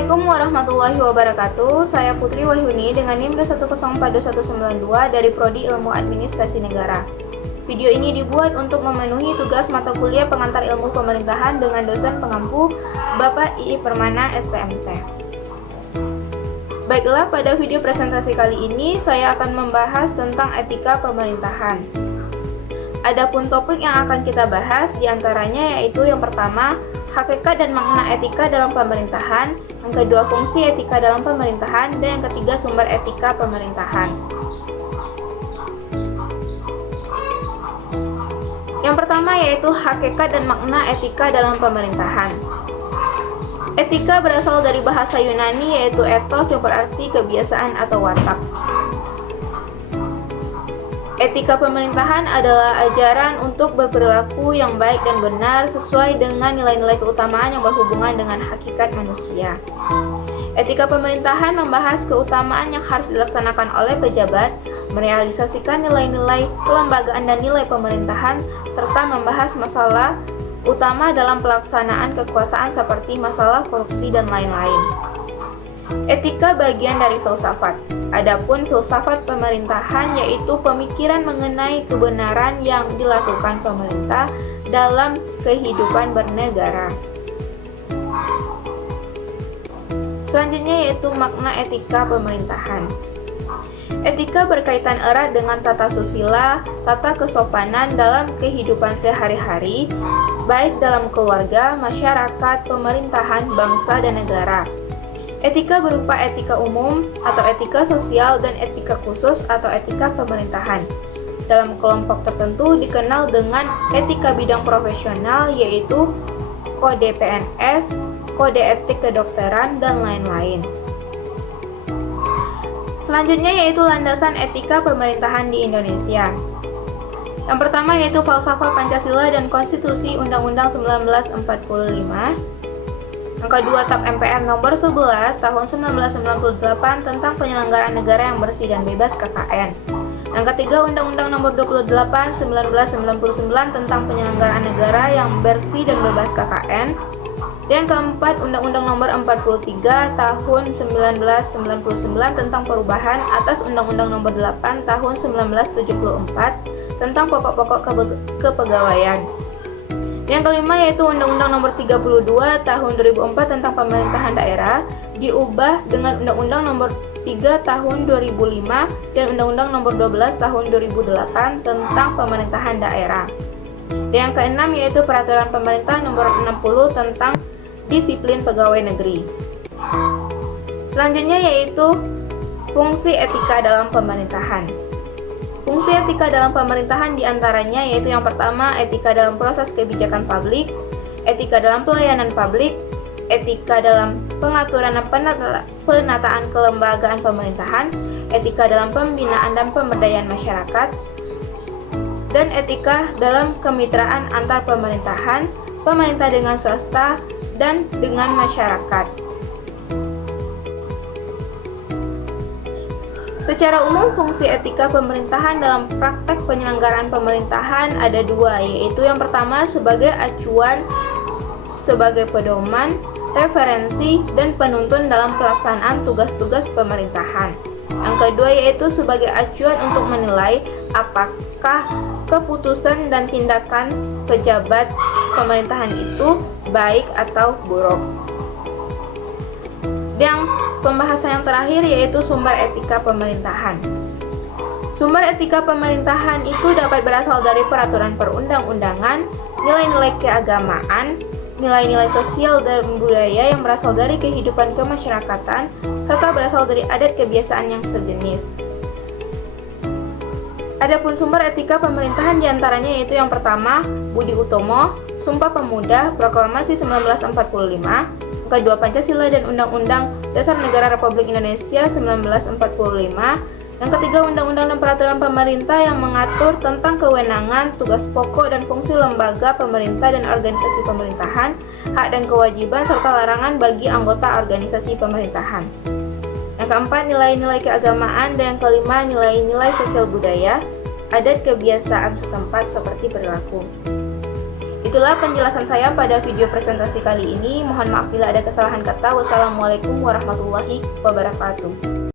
Assalamualaikum warahmatullahi wabarakatuh. Saya Putri Wahyuni dengan NIM 1042192 dari Prodi Ilmu Administrasi Negara. Video ini dibuat untuk memenuhi tugas mata kuliah pengantar ilmu pemerintahan dengan dosen pengampu Bapak II Permana SPMT. Baiklah, pada video presentasi kali ini saya akan membahas tentang etika pemerintahan. Adapun topik yang akan kita bahas diantaranya yaitu yang pertama, hakikat dan makna etika dalam pemerintahan, yang kedua fungsi etika dalam pemerintahan, dan yang ketiga sumber etika pemerintahan. Yang pertama yaitu hakikat dan makna etika dalam pemerintahan. Etika berasal dari bahasa Yunani yaitu ethos yang berarti kebiasaan atau watak. Etika pemerintahan adalah ajaran untuk berperilaku yang baik dan benar sesuai dengan nilai-nilai keutamaan yang berhubungan dengan hakikat manusia. Etika pemerintahan membahas keutamaan yang harus dilaksanakan oleh pejabat, merealisasikan nilai-nilai kelembagaan dan nilai pemerintahan, serta membahas masalah utama dalam pelaksanaan kekuasaan seperti masalah korupsi dan lain-lain. Etika bagian dari filsafat. Adapun filsafat pemerintahan yaitu pemikiran mengenai kebenaran yang dilakukan pemerintah dalam kehidupan bernegara. Selanjutnya yaitu makna etika pemerintahan. Etika berkaitan erat dengan tata susila, tata kesopanan dalam kehidupan sehari-hari, baik dalam keluarga, masyarakat, pemerintahan, bangsa, dan negara. Etika berupa etika umum atau etika sosial dan etika khusus atau etika pemerintahan. Dalam kelompok tertentu dikenal dengan etika bidang profesional yaitu kode PNS, kode etik kedokteran, dan lain-lain. Selanjutnya yaitu landasan etika pemerintahan di Indonesia. Yang pertama yaitu falsafah Pancasila dan Konstitusi Undang-Undang 1945. Yang kedua, TAP MPR nomor 11 tahun 1998 tentang penyelenggaraan negara yang bersih dan bebas KKN. Yang ketiga, Undang-Undang nomor 28 1999 tentang penyelenggaraan negara yang bersih dan bebas KKN. Yang keempat, Undang-Undang nomor 43 tahun 1999 tentang perubahan atas Undang-Undang nomor 8 tahun 1974 tentang pokok-pokok kepegawaian. Yang kelima yaitu Undang-Undang nomor 32 tahun 2004 tentang pemerintahan daerah diubah dengan Undang-Undang nomor 3 tahun 2005 dan Undang-Undang nomor 12 tahun 2008 tentang pemerintahan daerah. Dan yang keenam yaitu Peraturan Pemerintah nomor 60 tentang disiplin pegawai negeri. Selanjutnya yaitu fungsi etika dalam pemerintahan. Fungsi etika dalam pemerintahan diantaranya yaitu yang pertama, etika dalam proses kebijakan publik, etika dalam pelayanan publik, etika dalam pengaturan dan penataan kelembagaan pemerintahan, etika dalam pembinaan dan pemberdayaan masyarakat, dan etika dalam kemitraan antar pemerintahan, pemerintah dengan swasta, dan dengan masyarakat. Secara umum, fungsi etika pemerintahan dalam praktek penyelenggaraan pemerintahan ada dua, yaitu yang pertama sebagai acuan, sebagai pedoman, referensi, dan penuntun dalam pelaksanaan tugas-tugas pemerintahan. Yang kedua yaitu sebagai acuan untuk menilai apakah keputusan dan tindakan pejabat pemerintahan itu baik atau buruk. Yang pembahasan yang terakhir yaitu sumber etika pemerintahan. Sumber etika pemerintahan itu dapat berasal dari peraturan perundang-undangan, nilai-nilai keagamaan, nilai-nilai sosial dan budaya yang berasal dari kehidupan kemasyarakatan, serta berasal dari adat kebiasaan yang sejenis. Adapun sumber etika pemerintahan diantaranya yaitu yang pertama, Budi Utomo, Sumpah Pemuda, Proklamasi 1945, kedua Pancasila dan Undang-Undang Dasar Negara Republik Indonesia 1945, yang ketiga Undang-Undang dan Peraturan Pemerintah yang mengatur tentang kewenangan, tugas pokok dan fungsi lembaga pemerintah dan organisasi pemerintahan, hak dan kewajiban serta larangan bagi anggota organisasi pemerintahan. Yang keempat nilai-nilai keagamaan dan yang kelima nilai-nilai sosial budaya, adat kebiasaan setempat seperti perilaku. Itulah penjelasan saya pada video presentasi kali ini. Mohon maaf bila ada kesalahan kata. Wassalamualaikum warahmatullahi wabarakatuh.